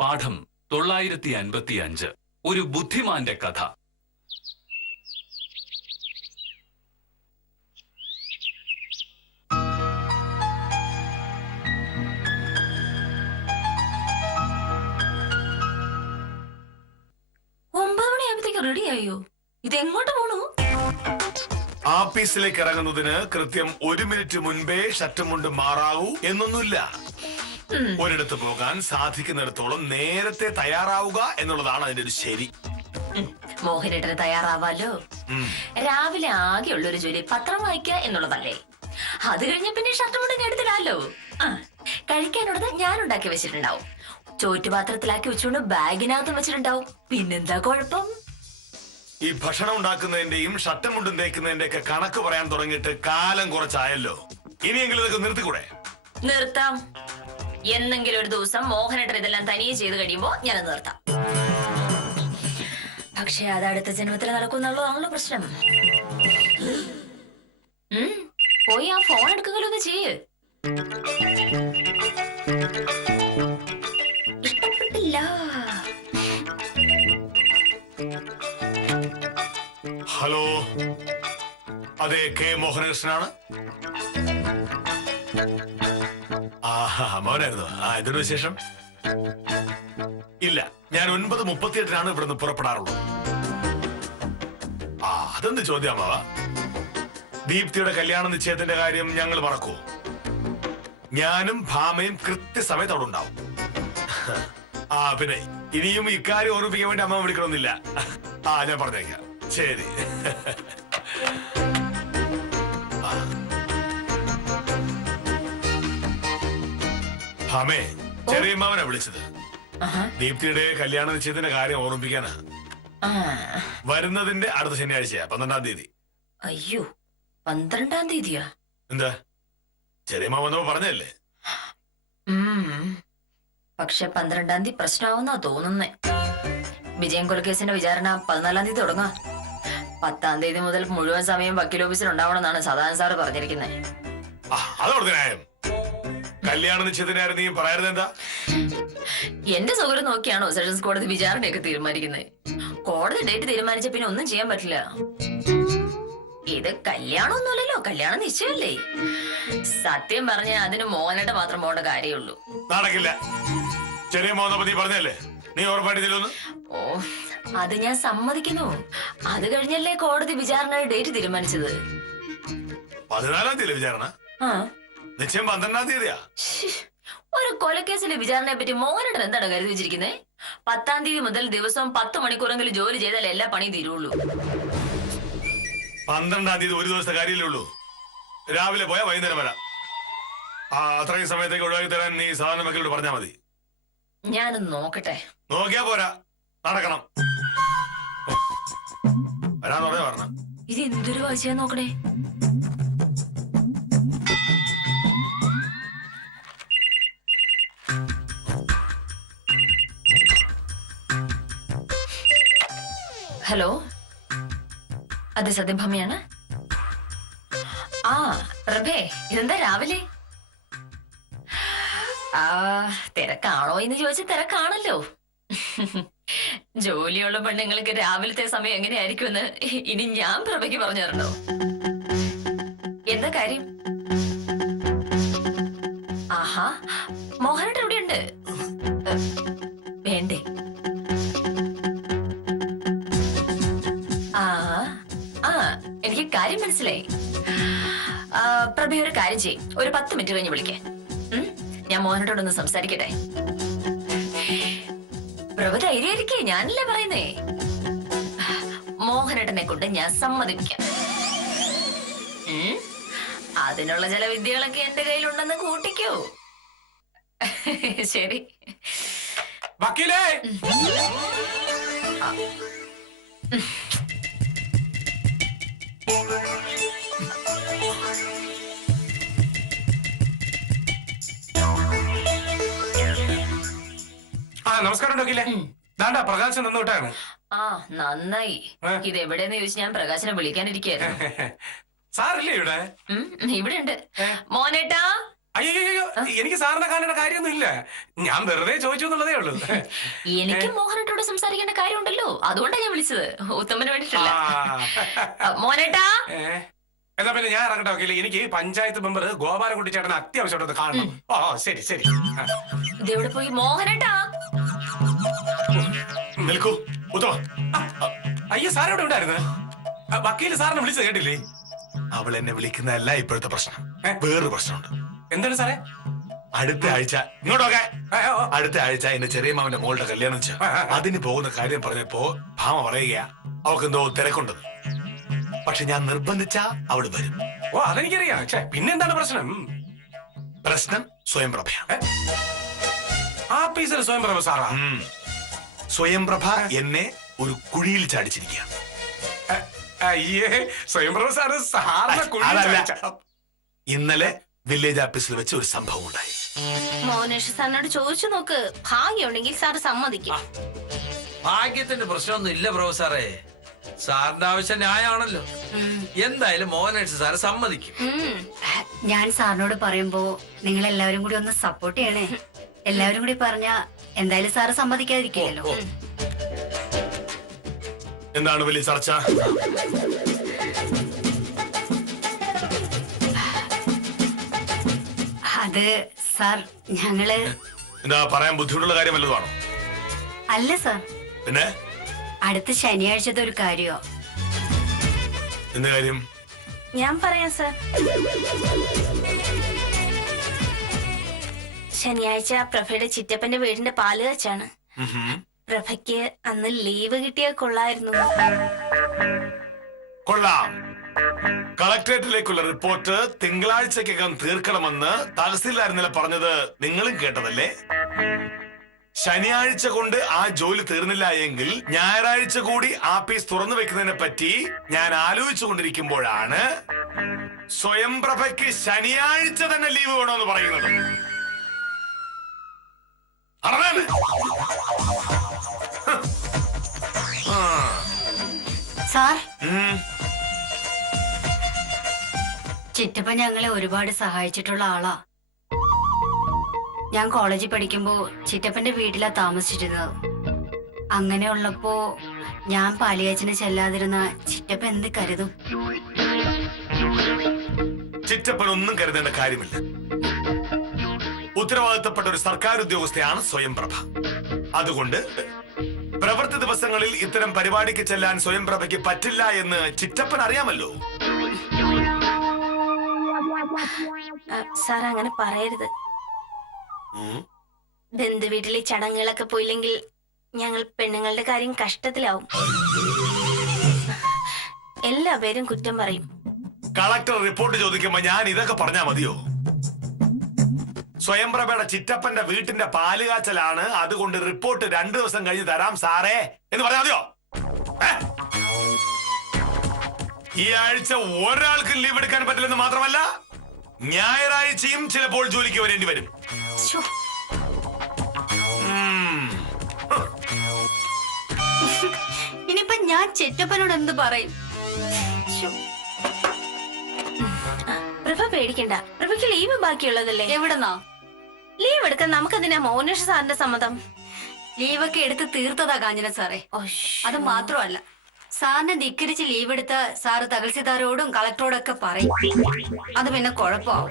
പാഠം 955 ഒരു ബുദ്ധിമാന്റെ കഥ. റെഡിയായോ? ഇതെങ്ങോട്ട് പോണു? ആഫീസിലേക്ക് ഇറങ്ങുന്നതിന് കൃത്യം 1 മിനിറ്റ് മുൻപേ ഷർട്ടും മുണ്ടും മാറാവൂ എന്നൊന്നുമില്ല. ഒരിടത്ത് പോകാൻ സാധിക്കുന്നിടത്തോളം നേരത്തെ തയ്യാറാവുക എന്നുള്ളതാണ് അതിന്റെ ഒരു ശരി. മോഹനേട്ടന് തയ്യാറാവാലോ. രാവിലെ ആകെയുള്ളൊരു ജോലി പത്രം വായിക്കുക എന്നുള്ളതല്ലേ. അത് കഴിഞ്ഞ പിന്നെ ഷർട്ടും മുണ്ടും എടുത്തിടാലോ. കഴിക്കാനുള്ളത് ഞാൻ ഉണ്ടാക്കി വെച്ചിട്ടുണ്ടാവും. ചോറ്റുപാത്രത്തിലാക്കി വെച്ചുകൊണ്ട് ബാഗിനകത്തും വെച്ചിട്ടുണ്ടാവും. പിന്നെന്താ കുഴപ്പം? ഈ ഭക്ഷണം ഉണ്ടാക്കുന്നതിന്റെയും ഷർട്ടും മുണ്ടും തേക്കുന്നതിന്റെ ഒക്കെ കണക്ക് പറയാൻ തുടങ്ങിയിട്ട് കാലം കുറച്ചായല്ലോ. ഇനിയെങ്കിലും ഇതൊക്കെ നിർത്തിക്കൂടെ? നിർത്താം. എന്നെങ്കിലും ഒരു ദിവസം മോഹനേട്ടൻ ഇതെല്ലാം തനിയെ ചെയ്ത് കഴിയുമ്പോ ഞാനത് നിർത്താം. പക്ഷെ അത് അടുത്ത ജന്മത്തിൽ നടക്കുന്നുള്ളതാണല്ലോ പ്രശ്നം. പോയി ആ ഫോൺ എടുക്കുകയോ ഒന്ന് ചെയ്യ്. ഇഷ്ടപ്പെട്ടില്ല. ഹലോ, അതെ, കെ മോഹനകൃഷ്ണനാണ്. മോനായിരുന്നു. എന്തൊരു വിശേഷം? ഇല്ല, ഞാൻ 9:38 ഇവിടുന്ന് പുറപ്പെടാറുള്ളൂ. അതെന്ത് ചോദ്യമാവാ? ദീപ്തിയുടെ കല്യാണ നിശ്ചയത്തിന്റെ കാര്യം ഞങ്ങൾ മറക്കൂ? ഞാനും ഭാമയും കൃത്യസമയത്ത് അവിടെ ഉണ്ടാവും. പിന്നെ ഇനിയും ഇക്കാര്യം ഓർമ്മിപ്പിക്കാൻ വേണ്ടി അമ്മ വിളിക്കണമെന്നില്ല. ഞാൻ പറഞ്ഞേക്കാം. ശരി. ഭാമേ, ചെറിയമ്മാവനാ വിളിച്ചത്. ദീപ്തിയുടെ കല്യാണ നിശ്ചയത്തിന്റെ കാര്യം ഓർമ്മിപ്പിക്കാനാ. വരുന്നതിന്റെ അടുത്ത ശനിയാഴ്ചയാ, 12-ാം തീയതി. അയ്യോ, 12-ാം തീയതിയാ? എന്താ, ചെറിയമ്മ വന്നപ്പോ പറഞ്ഞല്ലേ? പക്ഷെ 12-ാം തീയതി പ്രശ്നമാവുന്നാ തോന്നുന്നേ. വിജയൻ കൊലക്കേസിന്റെ വിചാരണ 14-ാം തീയതി തുടങ്ങാം. 10-ാം തീയതി മുതൽ മുഴുവൻ സമയം വക്കീൽ ഓഫീസിൽ ഉണ്ടാവണമെന്നാണ് സദാനന്ദ സാറ് പറഞ്ഞിരിക്കുന്നത്. കല്യാണ നിശ്ചയത്തിന്റെ കാര്യം നീ പറയാറുണ്ട്. എന്താ, എന്റെ സൗകര്യം നോക്കിയാണോ സെഷൻസ് കോടതി വിചാരണയൊക്കെ തീരുമാനിക്കുന്നത്? കോടതി ഡേറ്റ് തീരുമാനിച്ച പിന്നെ ഒന്നും ചെയ്യാൻ പറ്റില്ല. ഇത് കല്യാണമൊന്നുമല്ലല്ലോ, കല്യാണ നിശ്ചയല്ലേ. സത്യം പറഞ്ഞ അതിന് മോഹനേട്ടൻ മാത്രം പോകേണ്ട കാര്യമുള്ളൂ. നടക്കില്ല. ചെറിയ മോഹനപതി പറഞ്ഞല്ലേ, നീ ഉറപ്പായിട്ടില്ലൊന്ന്. ഓ, അത് ഞാൻ സമ്മതിക്കുന്നു. അത് കഴിഞ്ഞല്ലേ കോടതി വിചാരണ ഡേറ്റ് തീരുമാനിച്ചത്. 14-ാം തീയതി വിചാരണ, നിശ്ചയം 12-ാം തീയതിയാ. ഒരു കൊലക്കേസിലെ വിചാരണയെ പറ്റി മോഹനേട്ടൻ എന്താണ് കരുതി വെച്ചിരിക്കുന്നത്? 10-ാം തീയതി മുതൽ ദിവസവും 10 മണിക്കൂറെങ്കിലും ജോലി ചെയ്താൽ എല്ലാ പണിയും തീരുള്ളൂ. 12-ാം തീയതി ഒരു ദിവസത്തെ കാര്യമല്ലേ ഉള്ളൂ. രാവിലെ പോയാൽ വൈകുന്നേരം വരാം. അത്രയും സമയത്തേക്ക് ഒഴിവാക്കി തരാൻ നീ സാധാരണ മക്കളോട് പറഞ്ഞാൽ മതി. ഞാനൊന്ന് നോക്കട്ടെ. നോക്കിയാ പോരാ, നടക്കണം. വരാന്ന് പറഞ്ഞ പറഞ്ഞ. ഇത് എന്തൊരു വായിച്ചാ നോക്കണേ. ഹലോ, അതെ, സത്യഭാമയാണ്. പ്രഭേ, ഇതെന്താ രാവിലെ? തിരക്കാണോ എന്ന് ചോദിച്ചാൽ തിരക്കാണല്ലോ. ജോലിയുള്ള പെണ്ണുങ്ങൾക്ക് രാവിലത്തെ സമയം എങ്ങനെയായിരിക്കുമെന്ന് ഇനി ഞാൻ പ്രഭയ്ക്ക് പറഞ്ഞു തരണോ? എന്താ കാര്യം? ആഹാ, മോഹനേട്ടൻ ഇവിടെയുണ്ട്. വേണ്ടേ? എനിക്ക് കാര്യം മനസ്സിലായി. പ്രഭ, ഒരു കാര്യം ചെയ്യും, ഒരു 10 മിനിറ്റ് കഴിഞ്ഞ് വിളിക്കേ. ഞാൻ മോഹനോടൊന്ന് സംസാരിക്കട്ടെ. പ്രഭ ധൈര്യമായിരിക്കേ, ഞാനല്ലേ പറയുന്നേ. മോഹനേട്ടനെ കൊണ്ട് ഞാൻ സമ്മതിപ്പിക്കാം. അതിനുള്ള ചില വിദ്യകളൊക്കെ എന്റെ കയ്യിലുണ്ടെന്ന് കൂട്ടിക്കോ. ശരി. വക്കീലേ, നമസ്കാരം. വക്കീലേ, ദാണ്ടാ പ്രകാശൻ നിന്നോട്ടാണ്. നന്നായി. ഇത് എവിടെയെന്ന് ചോദിച്ചു ഞാൻ പ്രകാശനെ വിളിക്കാനിരിക്കായിരുന്നു. സാറില്ലേ ഇവിടെ? ഇവിടെ ഉണ്ട്. മോനേട്ടാ, അയ്യോ എനിക്ക് സാറിനെ കാണേണ്ട കാര്യമൊന്നും ഇല്ല. ഞാൻ വെറുതെ ചോദിച്ചു എന്നുള്ളതേ ഉള്ളൂ. എനിക്ക് മോഹനേട്ടോട് സംസാരിക്കേണ്ട കാര്യമുണ്ടല്ലോ, അതുകൊണ്ടാണ് ഞാൻ വിളിച്ചത്. ഉത്തമന് വേണ്ടിട്ടല്ല. മോനേട്ടാ, എന്നാ പിന്നെ ഞാൻ ഇറങ്ങട്ടെ വക്കീലെ. എനിക്ക് പഞ്ചായത്ത് മെമ്പർ ഗോപാലൻകുട്ടി ചേട്ടനെ അത്യാവശ്യമായിട്ട് കാണണം. ഓ ശരി ശരി. ഇതെവിടെ പോയി മോഹനേട്ടാ? നിൽക്കൂ ഉത്തമ. അയ്യോ സാർ ഇവിടെ ഉണ്ടായിരുന്നു. വക്കീല് സാറിനെ വിളിച്ചത് കേട്ടില്ലേ? അവൾ എന്നെ വിളിക്കുന്നതല്ല ഇപ്പോഴത്തെ പ്രശ്നം. വേറൊരു പ്രശ്നമുണ്ട്. എന്താണ് സാറേ? അടുത്ത ആഴ്ച ഇങ്ങോട്ടൊക്കെ അടുത്ത ആഴ്ച എന്റെ ചെറിയ മാവന്റെ മോളുടെ കല്യാണം വെച്ച അതിന് പോകുന്ന കാര്യം പറഞ്ഞപ്പോ ഭാമ പറയുക അവൾക്ക് എന്തോ തിരക്കുണ്ടെന്ന്. പക്ഷെ ഞാൻ നിർബന്ധിച്ച അവള് വരും. ഓ അതെനിക്കറിയാം. പിന്നെന്താണ് പ്രശ്നം? പ്രശ്നം സ്വയംപ്രഭയാണ്. ആഫീസിൽ സ്വയംപ്രഭ സാറാ? സ്വയംപ്രഭ എന്നെ ഒരു കുഴിയിൽ ചാടിച്ചിരിക്കുകയാണ്. അയ്യേ, സ്വയംപ്രഭ സാറ് സാറിനെ ഇന്നലെ വില്ലേജ് ഓഫീസിൽ വെച്ച് ഒരു സംഭവം ഉണ്ടായി. മോനേഷ് സാറിനോട് ചോദിച്ചു നോക്ക്. ഭാഗ്യമുണ്ടെങ്കിൽ സാർ സമ്മതിക്കും. ഭാഗ്യത്തിന്റെ പ്രശ്നമൊന്നും ഇല്ല പ്രൊഫസറെ. സാറിന്റെ ആവശ്യം ന്യായമാണല്ലോ. എന്തായാലും മോഹനേഷ് സാറ് സമ്മതിക്കും. ഞാൻ സാറിനോട് പറയുമ്പോ നിങ്ങൾ എല്ലാവരും കൂടി ഒന്ന് സപ്പോർട്ട് ചെയ്യണേ. എല്ലാവരും കൂടി പറഞ്ഞ എന്തായാലും സാറ് സമ്മതിക്കാതിരിക്കില്ലല്ലോ. എന്താണ് വലിയ ചർച്ച? അത് സാർ ഞങ്ങള് എന്താ പറയാൻ ബുദ്ധിമുട്ടുള്ള കാര്യം വല്ലതുമാണോ? അല്ല സാർ, പിന്നെ അടുത്ത ശനിയാഴ്ചത്തെ ഒരു കാര്യോ. എന്ത് കാര്യം? ഞാൻ പറയാം സാർ. ശനിയാഴ്ച പ്രഭയുടെ ചിറ്റപ്പന്റെ വീടിന്റെ പാല് കാച്ചാണ്. പ്രഭയ്ക്ക് അന്ന് ലീവ് കിട്ടിയാൽ കൊള്ളായിരുന്നു. കൊള്ളാം. കളക്ടറേറ്റിലേക്കുള്ള റിപ്പോർട്ട് തിങ്കളാഴ്ചക്കകം തീർക്കണമെന്ന് തഹസിൽദാർ ഇന്നലെ പറഞ്ഞത് നിങ്ങളും കേട്ടതല്ലേ? ശനിയാഴ്ച കൊണ്ട് ആ ജോലി തീർന്നില്ല എങ്കിൽ ഞായറാഴ്ച കൂടി ആഫീസ് തുറന്നു വെക്കുന്നതിനെ പറ്റി ഞാൻ ആലോചിച്ചു കൊണ്ടിരിക്കുമ്പോഴാണ് സ്വയംപ്രഭയ്ക്ക് ശനിയാഴ്ച തന്നെ ലീവ് വേണമെന്ന് പറയുന്നത്. സാർ, ചിറ്റപ്പൻ ഞങ്ങളെ ഒരുപാട് സഹായിച്ചിട്ടുള്ള ആളാ. ഞാൻ കോളേജിൽ പഠിക്കുമ്പോ ചിറ്റപ്പന്റെ വീട്ടിലാ താമസിച്ചിരുന്നത്. അങ്ങനെയുള്ളപ്പോ ഞാൻ പാലിയാച്ചിന് ചെല്ലാതിരുന്ന ചിറ്റപ്പൻ എന്ത് കരുതും? ചിറ്റപ്പൻ ഒന്നും കരുതേണ്ട കാര്യമില്ല. ഉത്തരവാദിത്തപ്പെട്ട ഒരു സർക്കാർ ഉദ്യോഗസ്ഥയാണ് സ്വയംപ്രഭ. അതുകൊണ്ട് പ്രവൃത്തി ദിവസങ്ങളിൽ ഇത്തരം പരിപാടിക്ക് ചെല്ലാൻ സ്വയംപ്രഭയ്ക്ക് പറ്റില്ല എന്ന് ചിറ്റപ്പൻ അറിയാമല്ലോ. സാർ അങ്ങനെ പറയരുത്. ബന്ധുവീട്ടിലെ ചടങ്ങുകളൊക്കെ പോയില്ലെങ്കിൽ ഞങ്ങൾ പെണ്ണുങ്ങളുടെ കാര്യം കഷ്ടത്തിലാവും. എല്ലാവരും കുറ്റം പറയും. കളക്ടർ റിപ്പോർട്ട് ചോദിക്കുമ്പോ ഞാൻ ഇതൊക്കെ പറഞ്ഞാ മതിയോ? സ്വയംപ്രഭയുടെ ചിറ്റപ്പന്റെ വീട്ടിന്റെ പാലുകാച്ചലാണ്, അതുകൊണ്ട് റിപ്പോർട്ട് 2 ദിവസം കഴിഞ്ഞ് തരാം സാറേ എന്ന് പറഞ്ഞാൽ മതിയോ? ഈ ആഴ്ച ഒരാൾക്ക് ലീവ് എടുക്കാൻ പറ്റില്ലെന്ന് മാത്രമല്ല ഞായറാഴ്ചയും ചിലപ്പോൾ ജോലിക്ക് വരേണ്ടി വരും. ഇനിയിപ്പൊ ഞാൻ ചിറ്റപ്പനോട് എന്ത് പറയും? പ്രഭ പേടിക്കണ്ട. പ്രഭയ്ക്ക് ലീവ് ബാക്കിയുള്ളതല്ലേ? എവിടെന്നാ ലീവ് എടുക്കാൻ നമുക്കെന്തിനാ മോനേഷ് സാറിന്റെ സമ്മതം? ലീവൊക്കെ എടുത്ത് തീർത്തതാ കാഞ്ചന സാറേ. അത് മാത്രമല്ല, സാറിനെ ധിക്കരിച്ച് ലീവ് എടുത്ത സാറ് തഹസിൽദാരോടും കളക്ടറോടൊക്കെ പറയും. അത് പിന്നെ കുഴപ്പമാവും.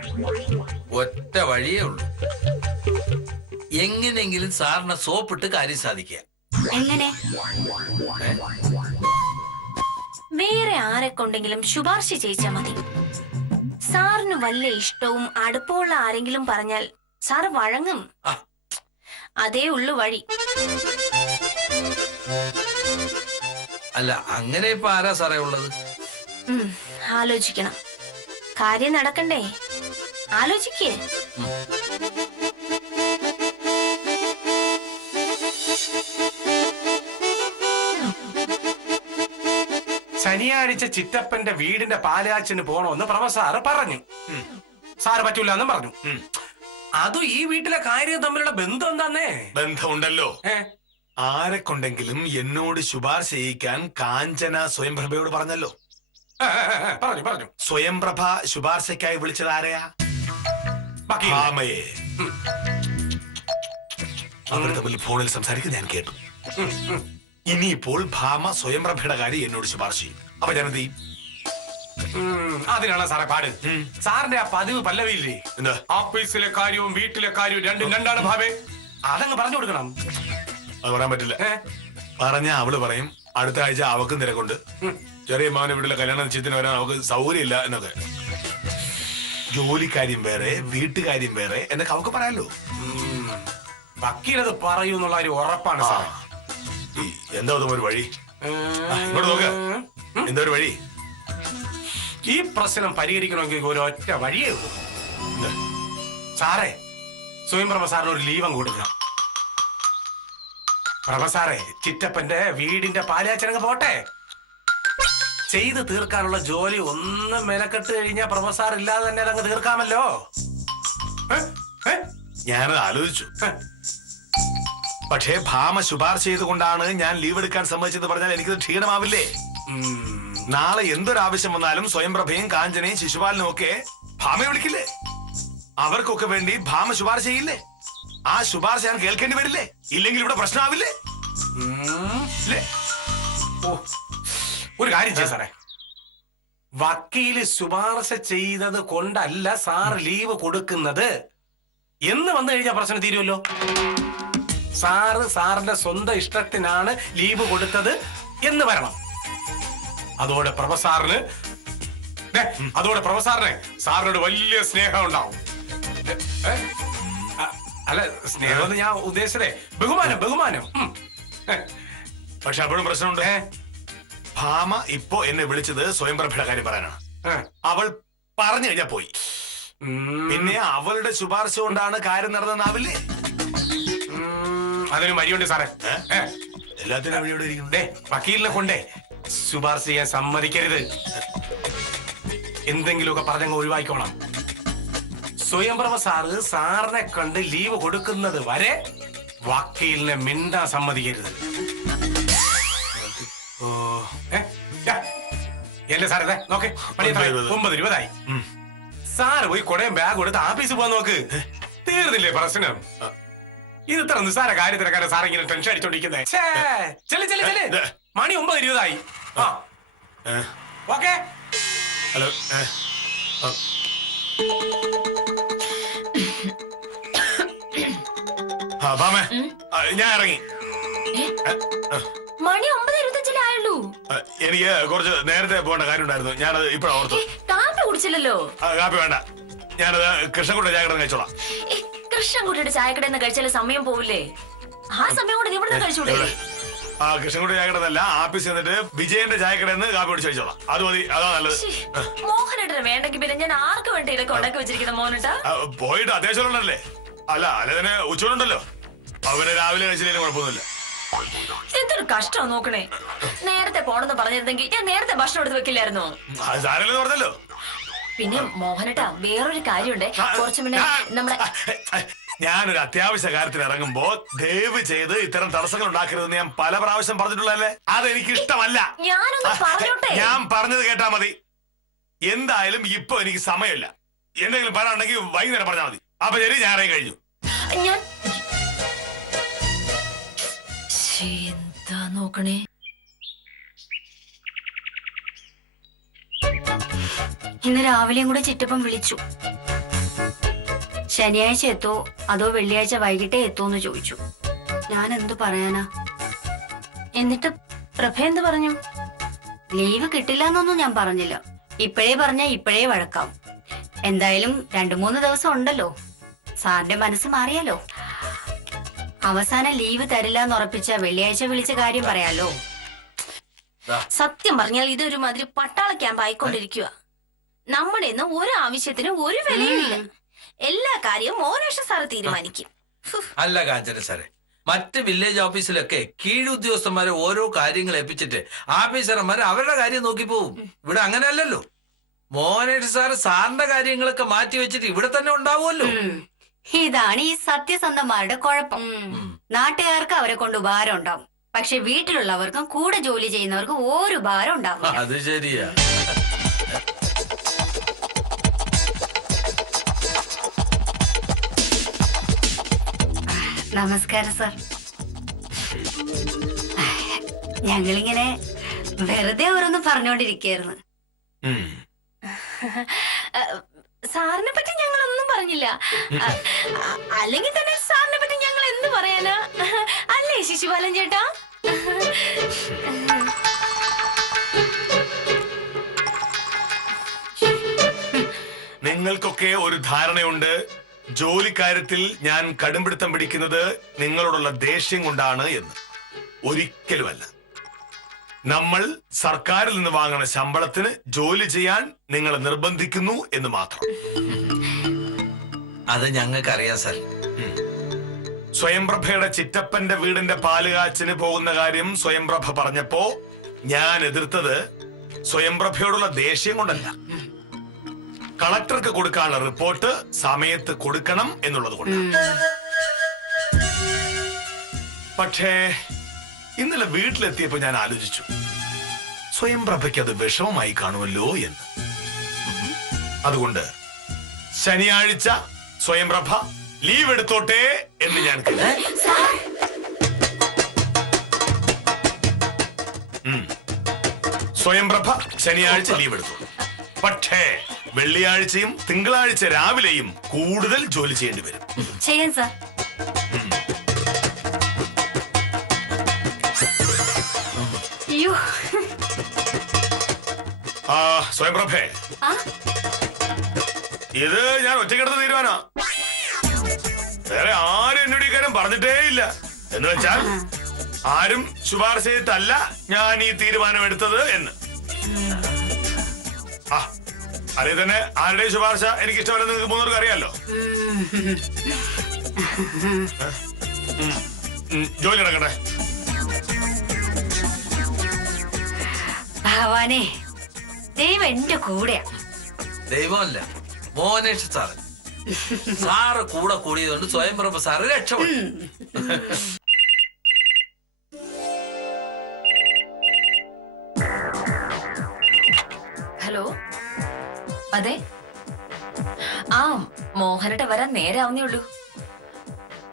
ഒറ്റ വഴിയേ ഉള്ളൂ. എങ്ങനെയെങ്കിലും സാറിനെ സോപ്പിട്ട് കാര്യം സാധിക്കുക. എങ്ങനെ? വേറെ ആരെ കൊണ്ടെങ്കിലും ശുപാർശ ചെയ്യിച്ചാ മതി. സാറിന് വല്ല ഇഷ്ടവും അടുപ്പമുള്ള ആരെങ്കിലും പറഞ്ഞാൽ സാറ് വഴങ്ങും. അതേ ഉള്ളു വഴി. അല്ല, അങ്ങനെ ഇപ്പൊ ആരാ സാറേ ഉള്ളത്? ആലോചിക്കണം. കാര്യം നടക്കണ്ടേ? ആലോചിക്കേ. ശനിയാഴ്ച ചിറ്റപ്പന്റെ വീടിന്റെ പാലാച്ചിന് പോണോന്ന് പ്രൊഫസർ പറഞ്ഞു. സാറ് പറ്റൂല എന്നും പറഞ്ഞു. അതും ഈ വീട്ടിലെ കാര്യം തമ്മിലുള്ള ബന്ധം എന്താന്നേ? ബന്ധമുണ്ടല്ലോ. ആരെ കൊണ്ടെങ്കിലും എന്നോട് ശുപാർശ ചെയ്യിക്കാൻ കാഞ്ചന സ്വയംപ്രഭയോട് പറഞ്ഞല്ലോ. പറഞ്ഞു. സ്വയംപ്രഭ ശുപാർശയ്ക്കായി വിളിച്ചത് ആരെയാ? വക്കീൽ ഭാമയെ അവർ തമ്മിൽ ഫോണിൽ സംസാരിക്കുന്നത് ഞാൻ കേട്ടു. ഇനിയിപ്പോൾ ഭാമ സ്വയംപ്രഭയുടെ കാര്യം എന്നോട് ശുപാർശ ചെയ്യും. അപ്പൊ ഞാനെന്ത് ചെയ്യും? അതിനാണ് സാറേ പാട്. സാറിന്റെ ആ പതിവ് പല്ലവിയില്ലേ, എന്താ? ഓഫീസിലെ കാര്യവും വീട്ടിലെ കാര്യവും രണ്ടും രണ്ടാണ് ഭാവേ, അതങ്ങ് പറഞ്ഞു കൊടുക്കണം. അത് പറയാൻ പറ്റില്ല. പറഞ്ഞ അവള് പറയും അടുത്ത ആഴ്ച അവക്കും തിരക്കുണ്ട്, ചെറിയ മാവന്റെ വീട്ടിലെ കല്യാണ നിശ്ചയത്തിന് വരാൻ അവക്ക് സൗകര്യമില്ല എന്നൊക്കെ. ജോലിക്കാര്യം വേറെ വീട്ടുകാര്യം വേറെ എന്നൊക്കെ അവക്ക് പറയാലോ. വക്കീലത് പറയൂ എന്നുള്ള ഒരു ഉറപ്പാണ് സാർ. എന്താ ഒരു വഴി? ഇങ്ങോട്ട് നോക്ക. എന്താ ഒരു വഴി? ഈ പ്രശ്നം പരിഹരിക്കണമെങ്കിൽ ഒരൊറ്റ വഴിയേ ഉള്ളൂ. സാറേ, സ്വയംപ്രഭ സാറിന് ഒരു ലീവ് കൊടുക്കണം. പ്രഭ സാറേ, ചിറ്റപ്പന്റെ വീടിന്റെ പാലാച്ചനങ്ങ് പോട്ടെ. ചെയ്ത് തീർക്കാനുള്ള ജോലി ഒന്ന് മെനക്കെട്ട് കഴിഞ്ഞാൽ പ്രഭ സാർ ഇല്ലാതെ തന്നെ അതങ്ങ് തീർക്കാമല്ലോ. ഞാനത് ആലോചിച്ചു. പക്ഷേ ഭാമ ശുപാർശ ചെയ്തുകൊണ്ടാണ് ഞാൻ ലീവ് എടുക്കാൻ സമ്മതിച്ചത് പറഞ്ഞാൽ എനിക്കത് ക്ഷീണമാവില്ലേ? നാളെ എന്തൊരാവശ്യം വന്നാലും സ്വയംപ്രഭയും കാഞ്ചനയും ശിശുപാലനും ഒക്കെ ഭാമയെ വിളിക്കില്ലേ? അവർക്കൊക്കെ വേണ്ടി ഭാമ ശുപാർശ ചെയ്യില്ലേ? ആ ശുപാർശ ഞാൻ കേൾക്കേണ്ടി വരില്ലേ? ഇല്ലെങ്കിൽ ഇവിടെ പ്രശ്നമാവില്ലേ? ഒരു കാര്യം ചെയ്യാം സാറേ, വക്കീല് ശുപാർശ ചെയ്തത് കൊണ്ടല്ല സാർ ലീവ് കൊടുക്കുന്നത് എന്ന് വന്നു കഴിഞ്ഞാൽ പ്രശ്നം തീരുമല്ലോ. സാറിന്റെ സ്വന്തം ഇഷ്ടത്തിനാണ് ലീവ് കൊടുത്തത് എന്ന് വരണം. അതോടെ പ്രഭ സാറിന് സാറിനോട് വലിയ സ്നേഹം ഉണ്ടാവും. അല്ല, സ്നേഹം ഞാൻ ഉദ്ദേശിച്ചതേ ബഹുമാനം. പക്ഷെ അപ്പോഴും പ്രശ്നമുണ്ട്. ഭാമ ഇപ്പോ എന്നെ വിളിച്ചത് സ്വയംപ്രഭയുടെ കാര്യം പറയാനാണ്. അവൾ പറഞ്ഞു കഴിഞ്ഞാ പോയി. പിന്നെ അവളുടെ ശുപാർശ കൊണ്ടാണ് കാര്യം നടന്നെന്നാവില്ലേ? അതിന് വഴിയുണ്ട് സാറേ. എല്ലാത്തിനും വഴിയോടെ ഇരിക്കുന്നേ. വക്കീലിനെ കൊണ്ടേ ശുപാർശ ചെയ്യാൻ സമ്മതിക്കരുത്. എന്തെങ്കിലുമൊക്കെ പറഞ്ഞങ്ങ് ഒഴിവായിക്കോണം. സ്വയംപ്രഭ സാറിനെ കണ്ട് ലീവ് കൊടുക്കുന്നത് വരെ വക്കീലിനെ മിണ്ടാൻ സമ്മതിക്കരുത്. എന്റെ സാറേ നോക്കേ, 9:20. സാറ് പോയി കൊടയും ബാഗ് കൊടുത്ത് ആഫീസിൽ പോകാൻ നോക്ക്. തീർന്നില്ലേ പ്രശ്നം? ഇത് ഇത്ര നിസ്സാര കാര്യത്തിനൊക്കെ സാർ ഇങ്ങനെ ടെൻഷൻ അടിച്ചോണ്ടിരിക്കുന്നേ. മണി 9:20. Okay, hello. ഭാമേ, ഞാൻ ഇറങ്ങി. മണി 9:25 ആയുള്ളൂ. എനിക്ക് കുറച്ച് നേരത്തെ പോകേണ്ട കാര്യം ഉണ്ടായിരുന്നു. ഞാനത് ഇപ്പഴാ ഓർത്തു. കാപ്പി കുടിച്ചില്ലല്ലോ. കാപ്പി വേണ്ട, ഞാനത് കൃഷ്ണൻകുട്ടി ചായക്കട കഴിച്ചോളാം. കൃഷ്ണൻകുട്ടിയുടെ ചായക്കട കഴിച്ചാൽ സമയം പോവില്ലേ? ആ സമയം കൊണ്ട് ഇവിടെ കഴിച്ചൂടെ? കൃഷ്ണൻകുട്ടി ചായക്കടന്നല്ല, ആഫീസിൽ നിന്നിട്ട് വിജയന്റെ ചായക്കടന്ന് കാപ്പി കുടിച്ച് കഴിച്ചോളാം. അത് മതി, അതാ നല്ലത്. മോഹനേട്ടന് വേണ്ടെങ്കിൽ പിന്നെ ഞാൻ ആർക്ക് വേണ്ടി ഇതൊക്കെ ഉണ്ടാക്കി വെച്ചിരിക്കുന്ന മോഹനേട്ടാ? പോയിട്ട് അത്യാവശ്യം ഉണ്ടല്ലേ? അല്ലതിന് ഉച്ചോണ്ടുണ്ടല്ലോ. അവനെ രാവിലെ കഴിച്ചില്ലേലും കുഴപ്പമൊന്നുമില്ല. എന്തൊരു കഷ്ടം നോക്കണേ. നേരത്തെ പോണെന്ന് പറഞ്ഞിരുന്നെങ്കിൽ ഞാൻ നേരത്തെ ഭക്ഷണം എടുത്ത് വെക്കില്ലായിരുന്നു. സാരല്ലെന്ന് പറഞ്ഞല്ലോ. പിന്നെ മോഹനേട്ടാ, വേറൊരു കാര്യമുണ്ട്. കുറച്ചു മുന്നേ നമ്മുടെ ഞാനൊരു അത്യാവശ്യ കാര്യത്തിൽ ഇറങ്ങുമ്പോ ദയവ് ചെയ്ത് ഇത്തരം തടസ്സങ്ങൾ ഉണ്ടാക്കരുതെന്ന് ഞാൻ പല പ്രാവശ്യം പറഞ്ഞിട്ടുള്ളതല്ലേ? അതെനിക്ക് ഇഷ്ടമല്ല. ഞാനൊന്ന് പറഞ്ഞോട്ടെ. ഞാൻ പറഞ്ഞത് കേട്ടാ മതി. എന്തായാലും ഇപ്പൊ എനിക്ക് സമയമില്ല. എന്തെങ്കിലും പറയാനുണ്ടെങ്കിൽ വൈകുന്നേരം പറഞ്ഞാൽ മതി. അപ്പൊ ശരി, ഞാൻ ഇറങ്ങി കഴിഞ്ഞു. ഞാൻ എന്താ നോക്കണേ? ഇന്ന് രാവിലെയും കൂടെ ചിറ്റപ്പം വിളിച്ചു. ശനിയാഴ്ച എത്തോ അതോ വെള്ളിയാഴ്ച വൈകിട്ടേ എത്തോന്ന് ചോദിച്ചു. ഞാൻ എന്തു പറയാനാ? എന്നിട്ട് പ്രഭ എന്ത് പറഞ്ഞു? ലീവ് കിട്ടില്ല എന്നൊന്നും ഞാൻ പറഞ്ഞില്ല. ഇപ്പോഴേ പറഞ്ഞ ഇപ്പോഴേ വഴക്കാം. എന്തായാലും 2-3 ദിവസം ഉണ്ടല്ലോ. സാറിന്റെ മനസ്സ് മാറിയാലോ. അവസാനം ലീവ് തരില്ല എന്ന് ഉറപ്പിച്ച വെള്ളിയാഴ്ച വിളിച്ച കാര്യം പറയാലോ. സത്യം പറഞ്ഞാൽ ഇതൊരു മാതിരി പട്ടാള ക്യാമ്പ് ആയിക്കൊണ്ടിരിക്കുക. നമ്മുടെ ഇന്ന് ഒരു ആവശ്യത്തിന് ഒരു വിലയുമില്ല. എല്ലാ കാര്യവും മോനേഷ സാറ് തീരുമാനിക്കും. അല്ല കാഞ്ചന സാറേ, മറ്റ് വില്ലേജ് ഓഫീസിലൊക്കെ കീഴുദ്യോഗസ്ഥന്മാരെ ഓരോ കാര്യങ്ങൾ ഏൽപ്പിച്ചിട്ട് ഓഫീസർമാർ അവരുടെ കാര്യം നോക്കി പോവും. ഇവിടെ അങ്ങനെയല്ലല്ലോ. മോനേഷ് സാറിന്റെ കാര്യങ്ങളൊക്കെ മാറ്റി വെച്ചിട്ട് ഇവിടെ തന്നെ ഉണ്ടാവുമല്ലോ. ഇതാണ് ഈ സത്യസന്ധന്മാരുടെ കുഴപ്പം. നാട്ടുകാർക്ക് അവരെ കൊണ്ട് ഉപകാരം ഉണ്ടാവും, പക്ഷെ വീട്ടിലുള്ളവർക്കും കൂടെ ജോലി ചെയ്യുന്നവർക്കും ഒരു ഉപകാരം ഉണ്ടാവും. അത് ശരിയാ. നമസ്കാരം സാർ. ഞങ്ങളിങ്ങനെ വെറുതെ ഓരോന്ന് പറഞ്ഞുകൊണ്ടിരിക്കുകയായിരുന്നു. സാറിനെ പറ്റി ഞങ്ങൾ ഒന്നും പറഞ്ഞില്ല. അല്ലെങ്കിൽ തന്നെ സാറിനെ പറ്റി ഞങ്ങൾ എന്ത് പറയാനാ, അല്ലേ ശിശുപാലൻ ചേട്ടാ? നിങ്ങൾക്കൊക്കെ ഒരു ധാരണയുണ്ട് ജോലിക്കാര്യത്തിൽ ഞാൻ കടുംപിടുത്തം പിടിക്കുന്നത് നിങ്ങളോടുള്ള ദേഷ്യം കൊണ്ടാണ് എന്ന്. ഒരിക്കലുമല്ല. നമ്മൾ സർക്കാരിൽ നിന്ന് വാങ്ങുന്ന ശമ്പളത്തിന് ജോലി ചെയ്യാൻ നിങ്ങളെ നിർബന്ധിക്കുന്നു എന്ന് മാത്രം. അത് ഞങ്ങൾക്കറിയാം സാർ. സ്വയംപ്രഭയുടെ ചിറ്റപ്പന്റെ വീടിന്റെ പാലുകാച്ചിന് പോകുന്ന കാര്യം സ്വയംപ്രഭ പറഞ്ഞപ്പോ ഞാൻ എതിർത്തത് സ്വയംപ്രഭയോടുള്ള ദേഷ്യം കൊണ്ടല്ല, കളക്ടർക്ക് കൊടുക്കാനുള്ള റിപ്പോർട്ട് സമയത്ത് കൊടുക്കണം എന്നുള്ളത് കൊണ്ട്. പക്ഷേ ഇന്നലെ വീട്ടിലെത്തിയപ്പോ ഞാൻ ആലോചിച്ചു, സ്വയംപ്രഭയ്ക്ക് അത് വിഷമമായി കാണുമല്ലോ എന്ന്. അതുകൊണ്ട് ശനിയാഴ്ച സ്വയംപ്രഭ ലീവ് എടുത്തോട്ടെ എന്ന് ഞാൻ സ്വയംപ്രഭ ശനിയാഴ്ച ലീവ് എടുത്തു. പക്ഷേ വെള്ളിയാഴ്ചയും തിങ്കളാഴ്ച രാവിലെയും കൂടുതൽ ജോലി ചെയ്യേണ്ടി വരും. ചെയ്യാൻ സാർ. അയ്യോ. സ്വയംപ്രഭേ, ഇത് ഞാൻ ഒറ്റക്കെടുത്ത തീരുമാനാ. വേറെ ആരും എന്നോട് ഈ കാര്യം പറഞ്ഞിട്ടേ ഇല്ല. എന്ന് വെച്ചാൽ ആരും ശുപാർശ ചെയ്തിട്ടല്ല ഞാൻ ഈ തീരുമാനം എടുത്തത് എന്ന്. അതേ തന്നെ ആരുടെയും ശുപാർശ എനിക്ക് ഇഷ്ടമല്ലെന്ന് നിങ്ങൾക്ക് മൂന്നൂർക്ക് അറിയാലോ. ജോലി നടക്കട്ടെ. ഭഗവാനെ, ദൈവം എന്റെ കൂടെയാ. ദൈവമല്ല, മോഹനേഷ് സാറ്. സാറ് കൂടെ കൂടിയതുകൊണ്ട് സ്വയംപ്രഭ സാറ് രക്ഷപ്പെട്ടു. ഹലോ, അതെ. ആ, മോഹനട്ടെ വരാൻ നേരെ ആവുന്നേ ഉള്ളൂ.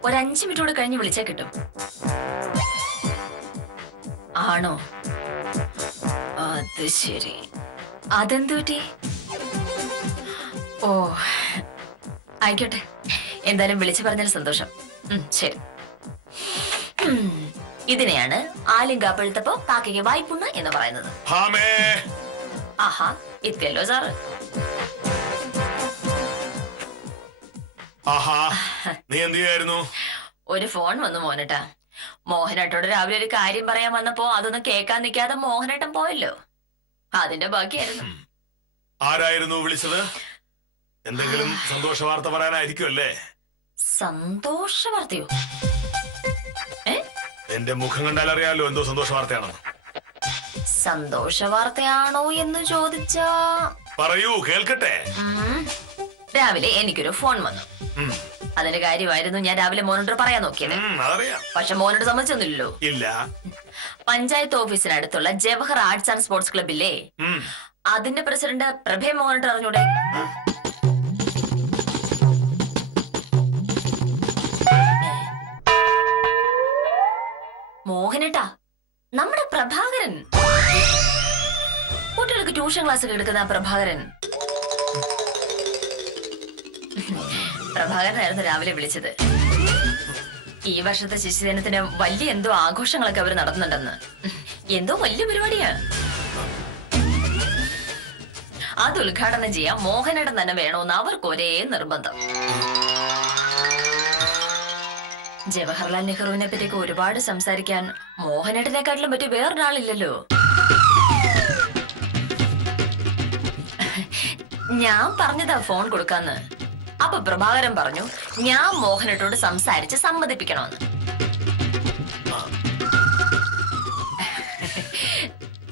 ഒരു 5 മിനിറ്റ് കൂടെ കഴിഞ്ഞ് വിളിച്ചാ കിട്ടും. ആണോ? അത് ശരി. അതെന്തു പറ്റി? ഓ, ആയിക്കോട്ടെ. എന്തായാലും വിളിച്ചു പറഞ്ഞാൽ സന്തോഷം. ശരി. ഇതിനെയാണ് ആലിങ്കാപ്പഴുത്തപ്പോ കാക്കയ്ക്ക് വായ്പുണ്ണ് എന്ന് പറയുന്നത്. ആഹാ, എത്തിയല്ലോ സാറ്. നീ എന്ത് ചെയ്യായിരുന്നു? ഒരു ഫോൺ വന്നു മോഹനേട്ടാ. മോഹനേട്ടോട് രാവിലെ ഒരു കാര്യം പറയാൻ വന്നപ്പോ അതൊന്നും കേൾക്കാൻ നിൽക്കാതെ മോഹനേട്ടൻ പോയല്ലോ. അതിന്റെ ബാക്കിയായിരുന്നു. ആരായിരുന്നു വിളിച്ചത്? എന്തെങ്കിലും സന്തോഷ വാർത്ത പറയാനായിരിക്കും അല്ലേ? സന്തോഷ വാർത്തയോ? എന്റെ മുഖം കണ്ടാൽ അറിയാലോ എന്തോ സന്തോഷ വാർത്തയാണെന്ന്. സന്തോഷ വാർത്തയാണോ എന്ന് ചോദിച്ചാ പറയൂ, കേൾക്കട്ടെ. രാവിലെ എനിക്കൊരു ഫോൺ വന്നു. അതിന്റെ കാര്യമായിരുന്നു ഞാൻ രാവിലെ മോനോട് പറയാൻ നോക്കിയത്. പക്ഷെ മോനോട് സമ്മതിച്ചൊന്നുമില്ലല്ലോ. ഇല്ല. പഞ്ചായത്ത് ഓഫീസിനടുത്തുള്ള ജവഹർ ആർട്സ് ആൻഡ് സ്പോർട്സ് ക്ലബില്ലേ, അതിന്റെ പ്രസിഡന്റ് പ്രഭേ മോഹനട്ട് അറിഞ്ഞൂടെ? മോഹനട്ടാ, നമ്മുടെ പ്രഭാകരൻ, കുട്ടികൾക്ക് ട്യൂഷൻ ക്ലാസ് ഒക്കെ എടുക്കുന്ന പ്രഭാകരൻ. പ്രഭാകരനായിരുന്നു രാവിലെ വിളിച്ചത്. ഈ വർഷത്തെ ശിശുദിനത്തിന് വലിയ എന്തോ ആഘോഷങ്ങളൊക്കെ അവർ നടത്തുന്നുണ്ടെന്ന്. എന്തോ വലിയ പരിപാടിയാ. അത് ഉദ്ഘാടനം ചെയ്യാൻ മോഹനേട്ടൻ തന്നെ വേണമെന്ന് അവർക്ക് ഒരേ നിർബന്ധം. ജവഹർലാൽ നെഹ്റുവിനെ പറ്റിയൊക്കെ ഒരുപാട് സംസാരിക്കാൻ മോഹനേട്ടനെക്കാട്ടിലും പറ്റി വേറൊരാളില്ലല്ലോ. ഞാൻ പറഞ്ഞതാ ഫോൺ കൊടുക്കാന്ന്. അപ്പൊ പ്രഭാകരൻ പറഞ്ഞു ഞാൻ മോഹനേട്ടോട് സംസാരിച്ച് സമ്മതിപ്പിക്കണമെന്ന്.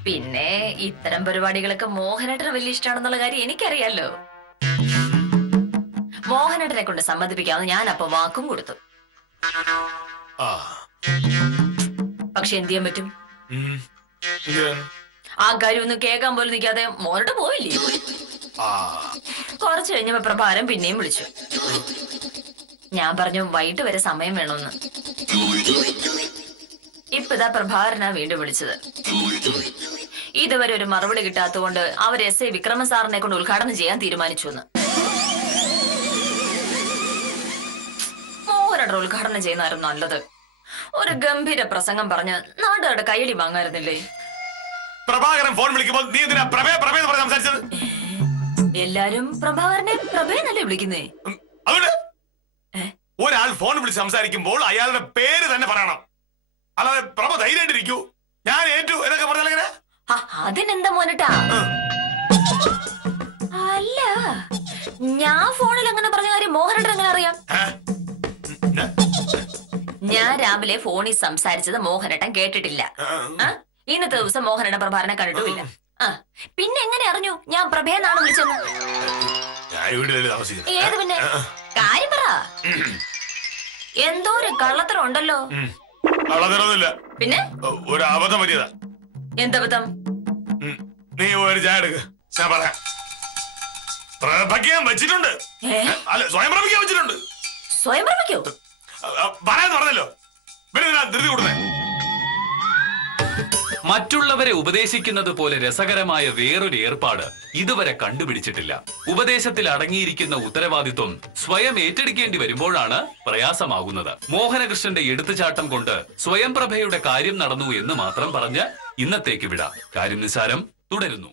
പിന്നെ ഇത്തരം പരിപാടികളൊക്കെ മോഹനേട്ടന് വലിയ ഇഷ്ടമാണെന്നുള്ള കാര്യം എനിക്കറിയാലോ. മോഹനേട്ടനെ കൊണ്ട് സമ്മതിപ്പിക്കാമെന്ന് ഞാൻ അപ്പൊ വാക്കും കൊടുത്തു. പക്ഷെ എന്ത് ചെയ്യാൻ പറ്റും? ആ കാര്യം ഒന്നും കേൾക്കാൻ പോലും നിൽക്കാതെ മോനോട്ട് പോയില്ലേ. കുറച്ചു കഴിഞ്ഞപ്പോ പ്രഭാകരൻ പിന്നെയും വിളിച്ചു. ഞാൻ പറഞ്ഞു വൈകിട്ട് വരെ സമയം വേണമെന്ന്. ഇപ്പതാ പ്രഭാകരനാ വീണ്ടും വിളിച്ചത്. ഇതുവരെ ഒരു മറുപടി കിട്ടാത്തതുകൊണ്ട് അവർ SA വിക്രമൻ സാറിനെ കൊണ്ട് ഉദ്ഘാടനം ചെയ്യാൻ തീരുമാനിച്ചു എന്ന്. മോഹനേട്ടൻ ഉദ്ഘാടനം ചെയ്യുന്നതായിരുന്നു നല്ലത്. ഒരു ഗംഭീര പ്രസംഗം പറഞ്ഞ് നാട്ടുകാരുടെ കയ്യടി വാങ്ങായിരുന്നില്ലേ? പ്രഭാകരൻ ഫോൺ വിളിക്കുമ്പോൾ നീ എന്തിനാ പ്രഭേ പറഞ്ഞ് സംസാരിച്ചത്? എല്ലാരും പ്രഭാകരനെ പ്രഭേന്നല്ലേ വിളിക്കുന്നേ? അതുകൊണ്ട് ഒരാൾ ഫോൺ വിളിച്ച് സംസാരിക്കുമ്പോൾ അയാളുടെ പേര് തന്നെ പറയണം. അല്ലാതെ പ്രഭ ധൈര്യമായിട്ടിരിക്കൂ, ഞാൻ ഏറ്റു എന്നൊക്കെ പറഞ്ഞാലെങ്ങനെ? അതിനെന്താ മോനട്ടാ? അല്ല, ഞാൻ ഫോണിൽ അങ്ങനെ പറഞ്ഞ കാര്യം മോഹനേട്ടൻ എങ്ങനെ അറിയാം? ഞാൻ രാവിലെ ഫോണിൽ സംസാരിച്ചത് മോഹനേട്ടൻ കേട്ടിട്ടില്ല. ഇന്നത്തെ ദിവസം മോഹനേട്ടൻ പ്രഭാകരനെ കണ്ടിട്ടുമില്ല. പിന്നെ എങ്ങനെ അറിഞ്ഞു ഞാൻ പ്രഭേന്നാണ് വിളിച്ചത്? ഏത് പിന്നെ? കാര്യം പറ. എന്തോ ഒരു കള്ളത്തരം ഉണ്ടല്ലോ. കള്ളത്തരൊന്നുമില്ല, പിന്നെ ഒരു അബദ്ധം പറ്റിയതാ. എന്തബദ്ധം? നീ ഒരു ചായ എടുക്ക്, ഞാൻ പറയാം. പ്രഭയ്ക്കാൻ വെച്ചിട്ടുണ്ട്. അല്ല, സ്വയം പ്രഭയ്ക്കാൻ വെച്ചിട്ടുണ്ട്. സ്വയം പ്രഭയ്ക്കോ? പറയാന്ന് പറഞ്ഞല്ലോ, പിന്നെ ധൃതി കൂടുന്നേ. മറ്റുള്ളവരെ ഉപദേശിക്കുന്നത് പോലെ രസകരമായ വേറൊരു ഏർപ്പാട് ഇതുവരെ കണ്ടുപിടിച്ചിട്ടില്ല. ഉപദേശത്തിൽ അടങ്ങിയിരിക്കുന്ന ഉത്തരവാദിത്വം സ്വയം ഏറ്റെടുക്കേണ്ടി വരുമ്പോഴാണ് പ്രയാസമാകുന്നത്. മോഹനകൃഷ്ണന്റെ എടുത്തുചാട്ടം കൊണ്ട് സ്വയംപ്രഭയുടെ കാര്യം നടന്നു എന്ന് മാത്രം പറഞ്ഞ് ഇന്നത്തേക്ക് വിടാം. കാര്യം നിസ്സാരം തുടരുന്നു.